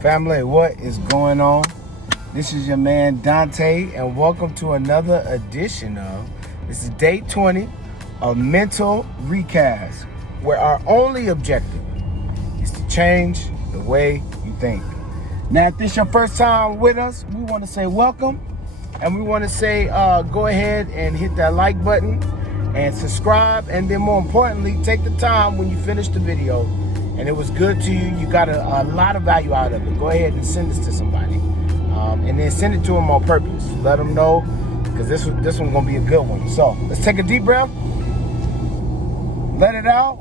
Family, what is going on? This is your man Dante, and welcome to another edition of, this is day 20 of Mental Recast, where our only objective is to change the way you think. Now, if this is your first time with us, we want to say welcome, and we want to say go ahead and hit that like button and subscribe, and then more importantly, take the time when you finish the video and it was good to you, you got a lot of value out of it, go ahead and send this to somebody, and then send it to them on purpose. Let them know, because this one's gonna be a good one. So let's take a deep breath, let it out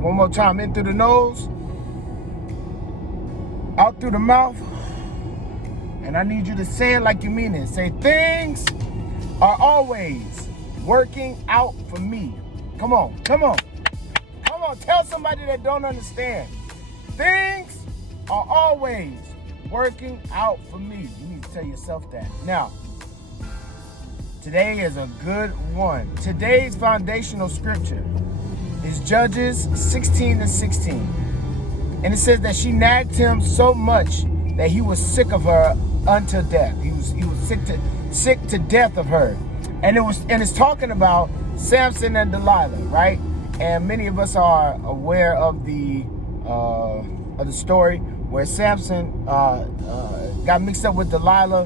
one more time. In through the nose, out through the mouth, and I need you to say it like you mean it. Say, things are always working out for me. Come on. Tell somebody that don't understand. Things are always working out for me. You need to tell yourself that. Now, today is a good one. Today's foundational scripture is Judges 16:16. And it says that she nagged him so much that he was sick of her unto death. He was sick to death of her. And it's talking about Samson and Delilah, right? And many of us are aware of the story where Samson got mixed up with Delilah,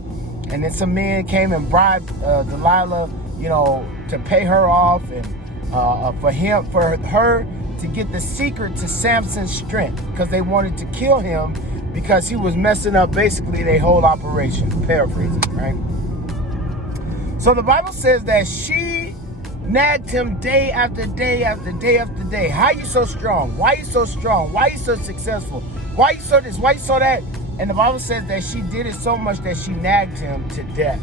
and then some men came and bribed Delilah, to pay her off, and for her to get the secret to Samson's strength, because they wanted to kill him because he was messing up basically their whole operation. Paraphrasing, right? So the Bible says that she nagged him day after day after day after day. How you so strong? Why you so strong? Why you so successful? Why you so this? Why you so that? And the Bible says that she did it so much that she nagged him to death.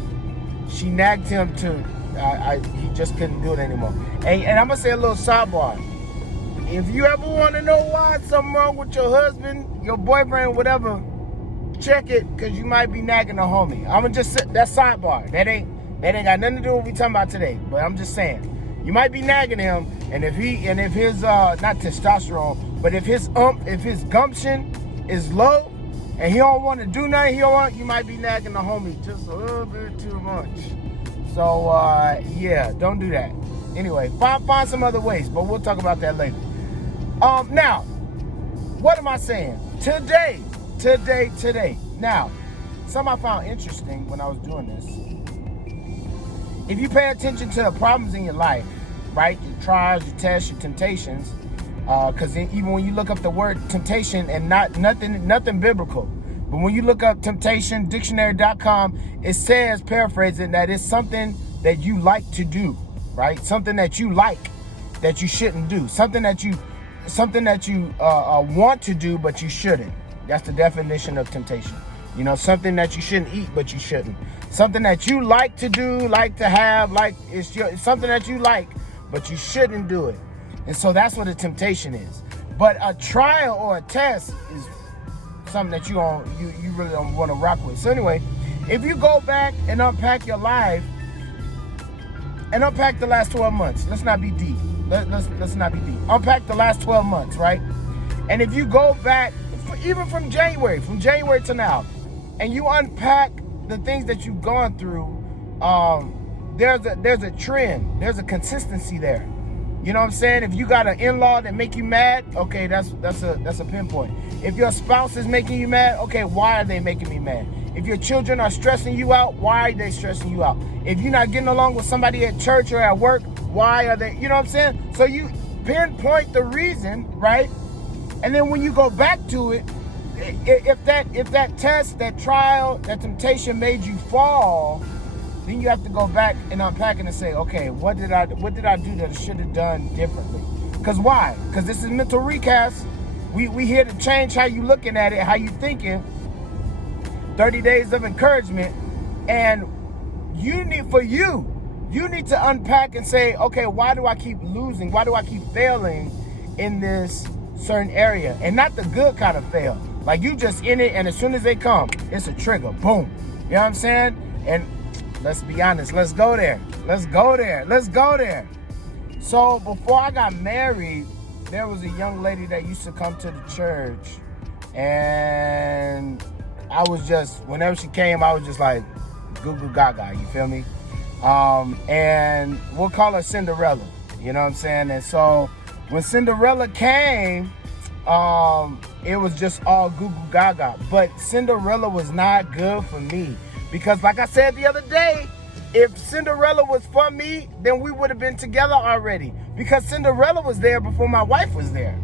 She nagged him to, he just couldn't do it anymore. And I'm going to say a little sidebar. If you ever want to know why something wrong with your husband, your boyfriend, whatever, check it, because you might be nagging a homie. I'm going to just say that sidebar. That ain't got nothing to do with what we talking about today. But I'm just saying. You might be nagging him, and if his not testosterone, but if his gumption is low, and he don't want to do nothing, you might be nagging the homie just a little bit too much. So yeah, don't do that. Anyway, find some other ways, but we'll talk about that later. Now, what am I saying? Today. Now, something I found interesting when I was doing this. If you pay attention to the problems in your life, right? Your trials, your tests, your temptations, because even when you look up the word temptation, and nothing biblical, but when you look up temptation, dictionary.com, it says, paraphrasing, that it's something that you like to do, right? Something that you like that you shouldn't do. Something that you want to do but you shouldn't. That's the definition of temptation. Something that you shouldn't eat but you shouldn't. Something that you like to do, like to have, like it's something that you like, but you shouldn't do it. And so that's what a temptation is. But a trial or a test is something that you really don't want to rock with. So anyway, if you go back and unpack your life and unpack the last 12 months, let's not be deep. Let's not be deep. Unpack the last 12 months, right? And if you go back, even from January to now, and you unpack the things that you've gone through, there's a trend, there's a consistency there. You know what I'm saying? If you got an in-law that make you mad, okay, that's a pinpoint. If your spouse is making you mad, okay, why are they making me mad? If your children are stressing you out, why are they stressing you out? If you're not getting along with somebody at church or at work, why are they, you know what I'm saying? So you pinpoint the reason, right? And then when you go back to it, if that test, that trial, that temptation made you fall, then you have to go back and unpack it and say, okay, what did I do that I should have done differently? Because why? Because this is mental recast. We here to change how you looking at it, how you thinking. 30 days of encouragement, and you need to unpack and say, okay, why do I keep losing? Why do I keep failing in this certain area? And not the good kind of fail. Like you just in it, and as soon as they come, it's a trigger. Boom. You know what I'm saying? And let's be honest. Let's go there. So before I got married, there was a young lady that used to come to the church And I was just, whenever she came, I was just like, goo goo gaga, you feel me? And we'll call her Cinderella, you know what I'm saying? And so when Cinderella came, it was just all goo goo gaga. But Cinderella was not good for me because, like I said the other day, if Cinderella was for me, then we would have been together already, because Cinderella was there before my wife was there.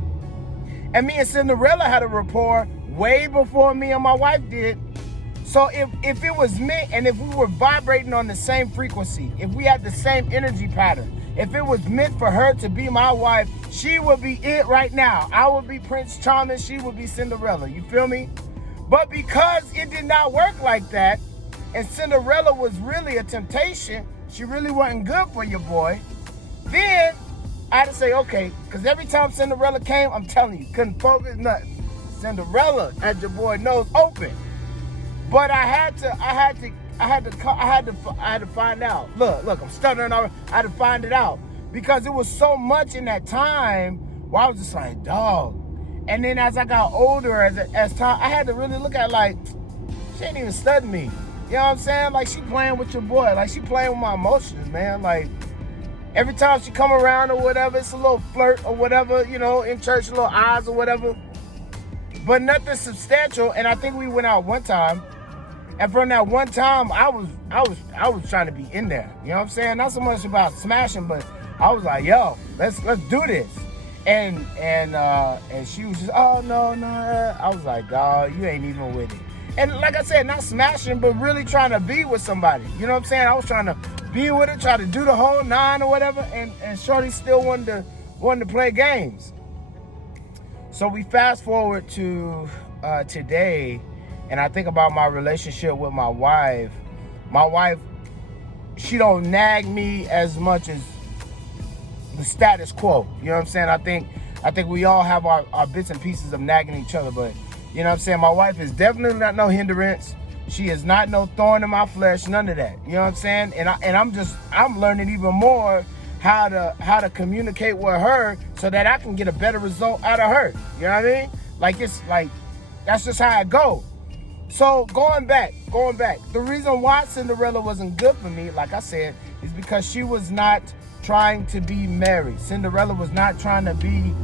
And me and Cinderella had a rapport way before me and my wife did. So if it was meant, and if we were vibrating on the same frequency, if we had the same energy pattern, if it was meant for her to be my wife, she would be it right now. I would be Prince Charming, she would be Cinderella, you feel me? But because it did not work like that, and Cinderella was really a temptation, she really wasn't good for your boy, then I had to say, okay, because every time Cinderella came, I'm telling you, couldn't focus nothing. Cinderella had your boy nose open. But I had to find out. Look, I'm stuttering already. I had to find it out because it was so much in that time where I was just like, dog. And then as I got older, as time, I had to really look at, like, she ain't even studying me. You know what I'm saying? Like, she playing with your boy. Like, she playing with my emotions, man. Like, every time she come around or whatever, it's a little flirt or whatever, you know, in church, a little eyes or whatever. But nothing substantial. And I think we went out one time. And from that one time, I was trying to be in there. You know what I'm saying? Not so much about smashing, but I was like, yo, let's do this. And she was just, oh no. I was like, dawg, you ain't even with it. And like I said, not smashing, but really trying to be with somebody. You know what I'm saying? I was trying to be with her, try to do the whole 9 or whatever, and shorty still wanted to play games. So we fast forward to today, and I think about my relationship with my wife. My wife, she don't nag me as much as the status quo. You know what I'm saying? I think we all have our bits and pieces of nagging each other, but you know what I'm saying? My wife is definitely not no hindrance. She is not no thorn in my flesh, none of that. You know what I'm saying? And I'm learning even more how to communicate with her so that I can get a better result out of her. You know what I mean? Like, it's like, that's just how it go. So going back, the reason why Cinderella wasn't good for me, like I said, is because she was not trying to be married. Cinderella was not trying to be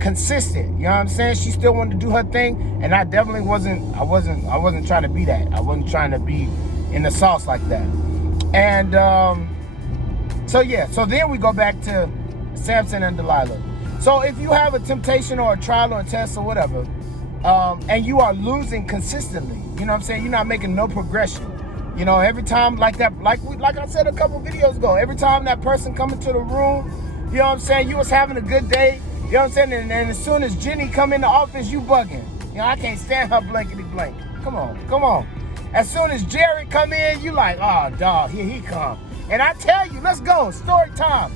consistent. You know what I'm saying? She still wanted to do her thing, and I definitely wasn't trying to be that. I wasn't trying to be in the sauce like that. And so then we go back to Samson and Delilah. So if you have a temptation or a trial or a test or whatever, and you are losing consistently, you know what I'm saying? You're not making no progression. You know, every time like that, like I said a couple videos ago, every time that person come into the room, you know what I'm saying? You was having a good day, you know what I'm saying? And as soon as Jenny come in the office, you bugging. You know, I can't stand her blankety blank. Come on. As soon as Jerry come in, you like, oh, dog, here he come. And I tell you, let's go, story time.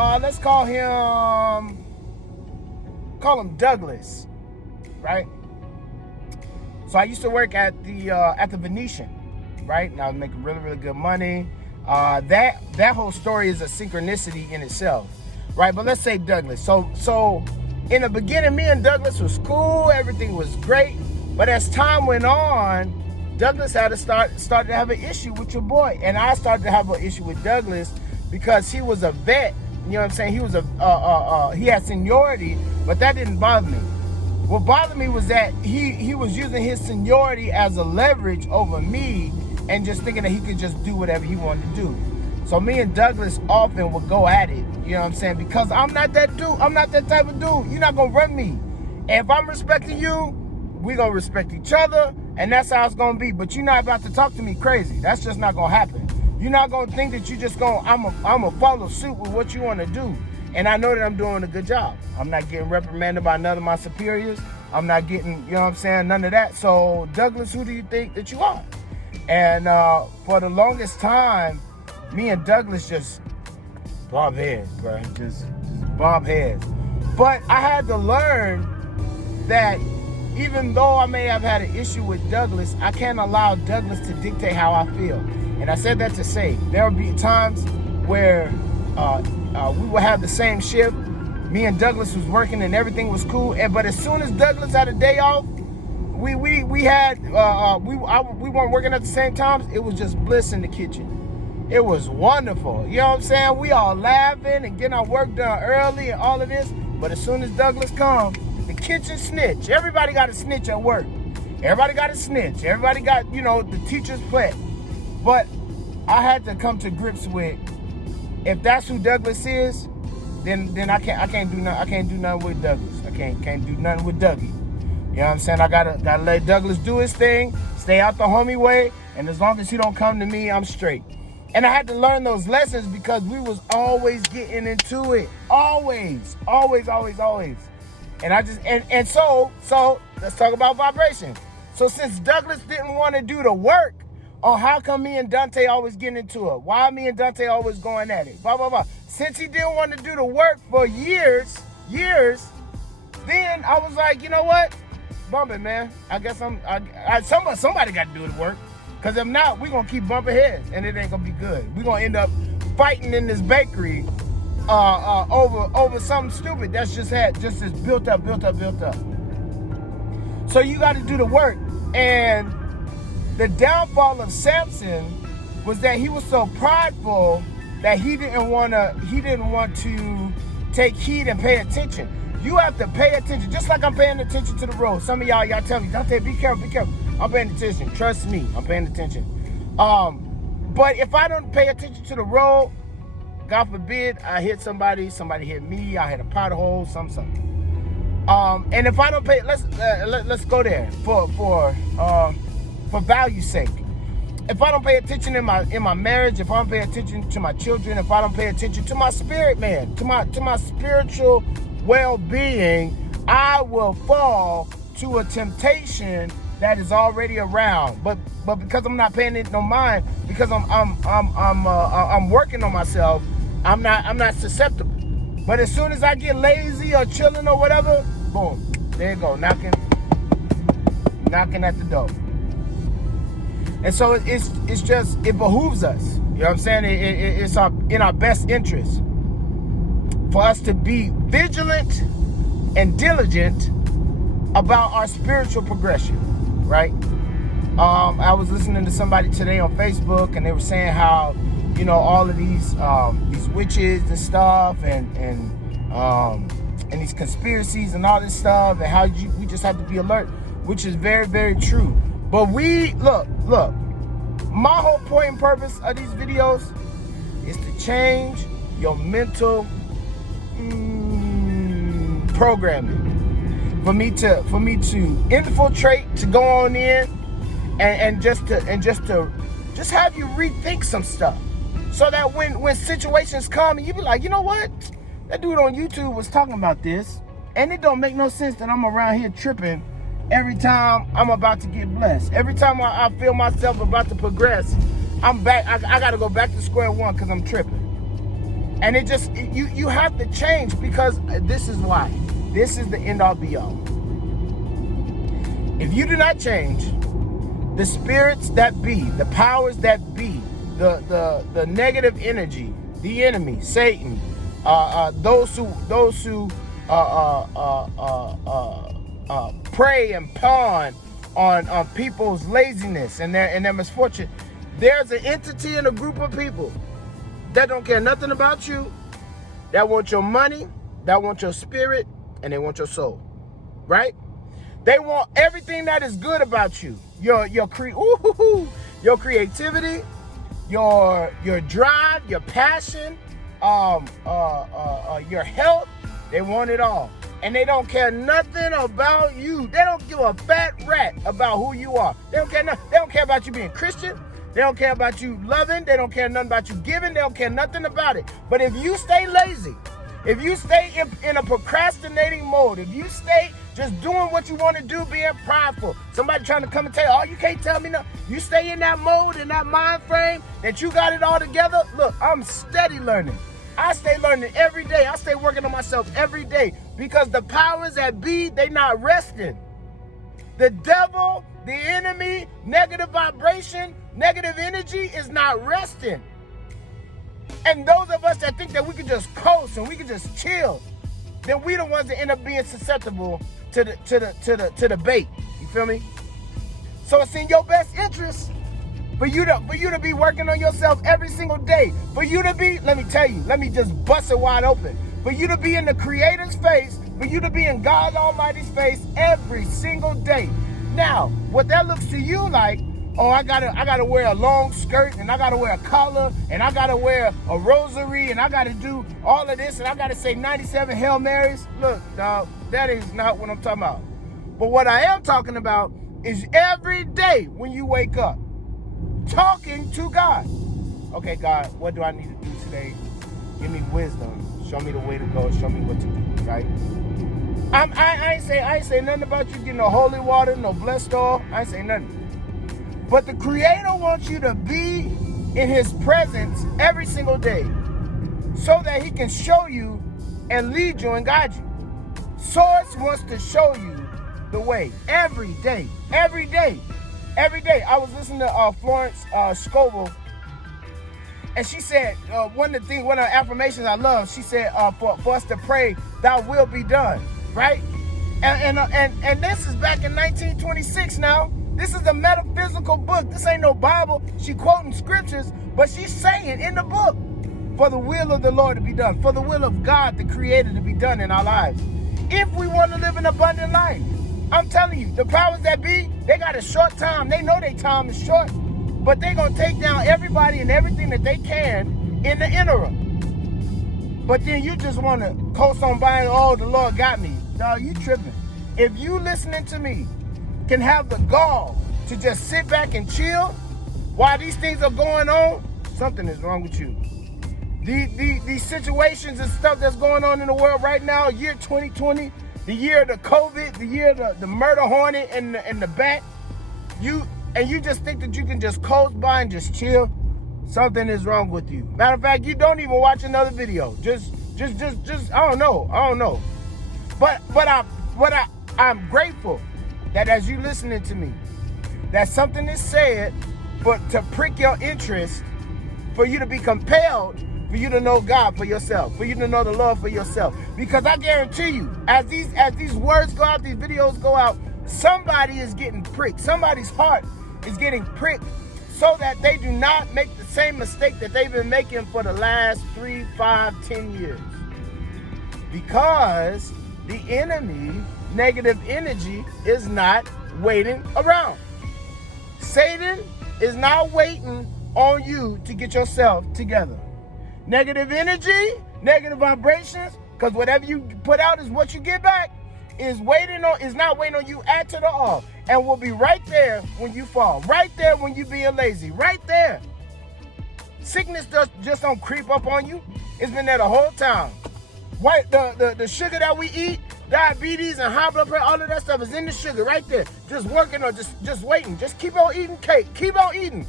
Let's call him Douglas, right? So I used to work at the Venetian, right? And I was making really, really good money. That whole story is a synchronicity in itself, right? But let's say Douglas. So in the beginning, me and Douglas was cool. Everything was great. But as time went on, Douglas had to started to have an issue with your boy, and I started to have an issue with Douglas because he was a vet. You know what I'm saying? He was he had seniority, but that didn't bother me. What bothered me was that he was using his seniority as a leverage over me and just thinking that he could just do whatever he wanted to do. So me and Douglas often would go at it, you know what I'm saying? Because I'm not that dude. I'm not that type of dude. You're not going to run me. And if I'm respecting you, we're going to respect each other, and that's how it's going to be. But you're not about to talk to me crazy. That's just not going to happen. You're not going to think that you just going, I'm going to follow suit with what you want to do. And I know that I'm doing a good job. I'm not getting reprimanded by none of my superiors. I'm not getting, you know what I'm saying, none of that. So, Douglas, who do you think that you are? And for the longest time, me and Douglas just bump heads, bro. Just bump heads. But I had to learn that even though I may have had an issue with Douglas, I can't allow Douglas to dictate how I feel. And I said that to say, there will be times where we will have the same shift. me and Douglas was working and everything was cool. But as soon as Douglas had a day off, we weren't working at the same time. It was just bliss in the kitchen. It was wonderful. You know what I'm saying? We all laughing and getting our work done early and all of this. But as soon as Douglas comes, the kitchen snitch. Everybody got a snitch at work. Everybody got a snitch. Everybody got, the teacher's pet. But I had to come to grips with, if that's who Douglas is, then I can't do nothing with Douglas. I can't do nothing with Dougie. You know what I'm saying? I gotta let Douglas do his thing, stay out the homie way, and as long as he don't come to me, I'm straight. And I had to learn those lessons because we was always getting into it. Always. And so let's talk about vibration. So since Douglas didn't want to do the work, how come me and Dante always getting into it? Why me and Dante always going at it? Blah, blah, blah. Since he didn't want to do the work for years, then I was like, you know what? Bump it, man. I guess somebody got to do the work. Because if not, we're going to keep bumping heads, and it ain't going to be good. We're going to end up fighting in this bakery over something stupid that's just built up. So you got to do the work. And the downfall of Samson was that he was so prideful that he didn't want to take heed and pay attention. You have to pay attention, just like I'm paying attention to the road. Some of y'all tell me, Dante, be careful. I'm paying attention. Trust me, I'm paying attention. But if I don't pay attention to the road, God forbid, I hit somebody hit me, I hit a pothole, something. And if I don't pay, let's go there for value's sake. If I don't pay attention in my marriage, if I don't pay attention to my children, if I don't pay attention to my spirit, man, to my spiritual well-being, I will fall to a temptation that is already around. But because I'm not paying it no mind, because I'm working on myself, I'm not susceptible. But as soon as I get lazy or chilling or whatever, boom, there you go, knocking at the door. And so it behooves us. You know what I'm saying? It's in our best interest for us to be vigilant and diligent about our spiritual progression, right? I was listening to somebody today on Facebook, and they were saying how, all of these witches and stuff, and these conspiracies and all this stuff, and how we just have to be alert, which is very, very true. But look, my whole point and purpose of these videos is to change your mental programming. For me to infiltrate, to go on in and just have you rethink some stuff. So that when situations come and you be like, you know what? That dude on YouTube was talking about this, and it don't make no sense that I'm around here tripping every time I'm about to get blessed. Every time I feel myself about to progress, I'm back. I got to go back to square one because I'm tripping. And you have to change, because this is why. This is the end all be all. If you do not change, the spirits that be, the powers that be, the negative energy, the enemy, Satan, those who prey and pawn on people's laziness and their misfortune. There's an entity and a group of people that don't care nothing about you, that want your money, that want your spirit, and they want your soul, right? They want everything that is good about you, your creativity, your drive, your passion, your health. They want it all. And they don't care nothing about you. They don't give a fat rat about who you are. They don't care nothing. They don't care about you being Christian. They don't care about you loving. They don't care nothing about you giving. They don't care nothing about it. But if you stay lazy, if you stay in a procrastinating mode, if you stay just doing what you want to do, being prideful, somebody trying to come and tell you, oh, you can't tell me nothing. You stay in that mode, in that mind frame that you got it all together. Look, I'm steady learning. I stay learning every day. I stay working on myself every day, because the powers that be, they not resting. The devil, the enemy, negative vibration, negative energy is not resting. And those of us that think that we can just coast and we can just chill, then we the ones that end up being susceptible to the bait. You feel me? So it's in your best interest for you to be working on yourself every single day. For you to be, let me tell you, let me just bust it wide open. For you to be in the Creator's face, for you to be in God Almighty's face every single day. Now, what that looks to you like, oh, I gotta wear a long skirt, and I gotta wear a collar, and I gotta wear a rosary, and I gotta do all of this, and I gotta say 97 Hail Marys. Look, dog, that is not what I'm talking about. But what I am talking about is every day when you wake up, talking to God. Okay, God, what do I need to do today? Give me wisdom. Show me the way to go. Show me what to do, right? I ain't say nothing about you getting no holy water, no blessed oil. I ain't say nothing. But the Creator wants you to be in His presence every single day so that He can show you and lead you and guide you. Source wants to show you the way every day, every day, every day. I was listening to Florence Scovel, and she said one of the affirmations I love. She said for us to pray, "Thy will be done." Right? And this is back in 1926 now. This is a metaphysical book. This ain't no Bible. She quoting scriptures, but she's saying in the book, for the will of the Lord to be done, for the will of God, the Creator, to be done in our lives. If we want to live an abundant life, I'm telling you, the powers that be, they got a short time. They know their time is short, but they're going to take down everybody and everything that they can in the interim. But then you just want to coast on by, oh, the Lord got me. No, you tripping. If you listening to me can have the gall to just sit back and chill while these things are going on, something is wrong with you. These situations and stuff that's going on in the world right now, year 2020, the year of the COVID, the year of the murder hornet and the bat, you just think that you can just coast by and just chill, something is wrong with you. Matter of fact, you don't even watch another video. Just I don't know. But I'm grateful that as you listening to me, that something is said to prick your interest, for you to be compelled, for you to know God for yourself, for you to know the Lord for yourself. Because I guarantee you, as these words go out, these videos go out, somebody is getting pricked. Somebody's heart is getting pricked so that they do not make the same mistake that they've been making for the last 3, 5, 10 years. Because the enemy, negative energy, is not waiting around. Satan is not waiting on you to get yourself together. Negative energy, negative vibrations, because whatever you put out is what you get back, is not waiting on you at to the all, and will be right there when you fall, right there when you being lazy, right there. Sickness just don't creep up on you. It's been there the whole time. The sugar that we eat, diabetes and high blood pressure, all of that stuff is in the sugar right there, just working or just waiting. Just keep on eating cake, keep on eating,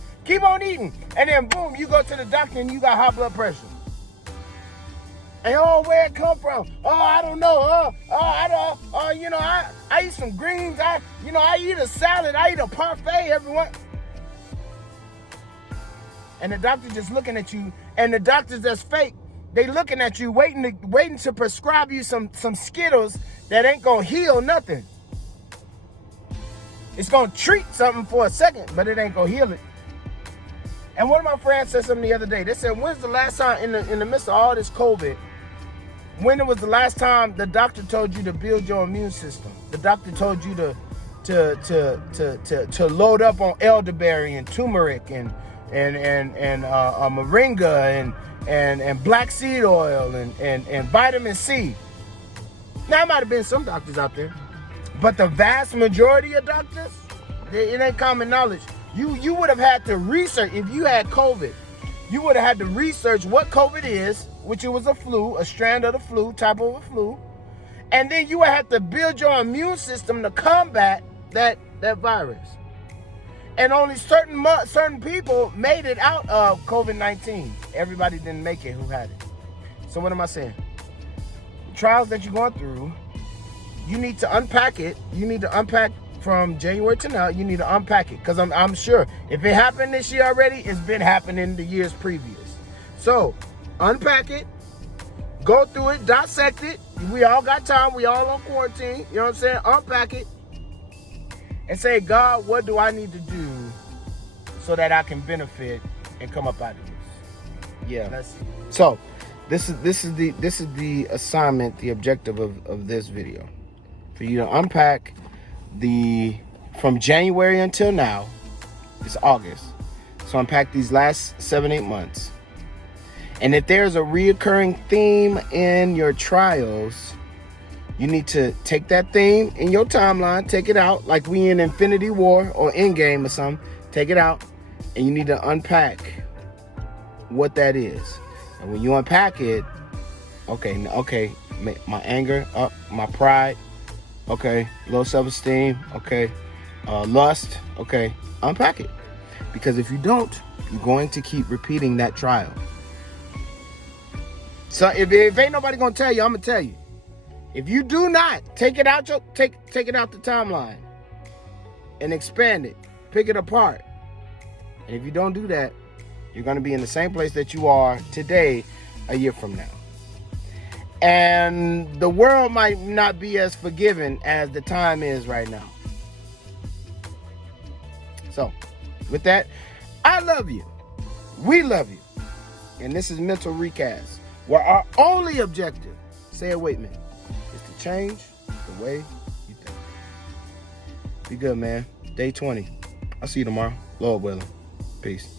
and then boom, you go to the doctor and you got high blood pressure. And where it come from? I don't know. I eat some greens. I eat a salad. I eat a parfait, everyone. And the doctor just looking at you, and the doctors that's fake, they looking at you, waiting to prescribe you some Skittles that ain't gonna heal nothing. It's gonna treat something for a second, but it ain't gonna heal it. And one of my friends said something the other day. They said, when's the last time in the midst of all this COVID, when was the last time the doctor told you to build your immune system? The doctor told you to load up on elderberry and turmeric and moringa and black seed oil and vitamin C. Now, there might have been some doctors out there, but the vast majority of doctors, it ain't common knowledge. You would have had to research. If you had COVID, you would have had to research what COVID is, which it was a flu, a strand of the flu, type of a flu. And then you would have to build your immune system to combat that virus. And only certain people made it out of COVID-19. Everybody didn't make it who had it. So what am I saying? The trials that you're going through, you need to unpack it. You need to unpack from January to now. You need to unpack it, because I'm sure if it happened this year already, it's been happening the years previous. So unpack it, go through it, dissect it, We all got time. We all on quarantine. You know what I'm saying? Unpack it and say, God, what do I need to do so that I can benefit and come up out of this? Yeah. So this is the assignment, the objective of this video. For you to unpack from January until now, it's August. So unpack these last 7-8 months. And if there's a reoccurring theme in your trials, you need to take that theme in your timeline, take it out, like we in Infinity War or Endgame or something, take it out, and you need to unpack what that is. And when you unpack it, okay, my anger, my pride, okay, low self-esteem, okay, lust, okay, unpack it. Because if you don't, you're going to keep repeating that trial. So if ain't nobody gonna tell you, I'm gonna tell you. If you do not take it out take it out the timeline and expand it, pick it apart. And if you don't do that, you're gonna be in the same place that you are today a year from now. And the world might not be as forgiving as the time is right now. So with that, I love you. We love you. And this is Mental Recast, where our only objective, say it with me, is to change the way you think. Be good, man. Day 20. I'll see you tomorrow. Lord willing. Peace.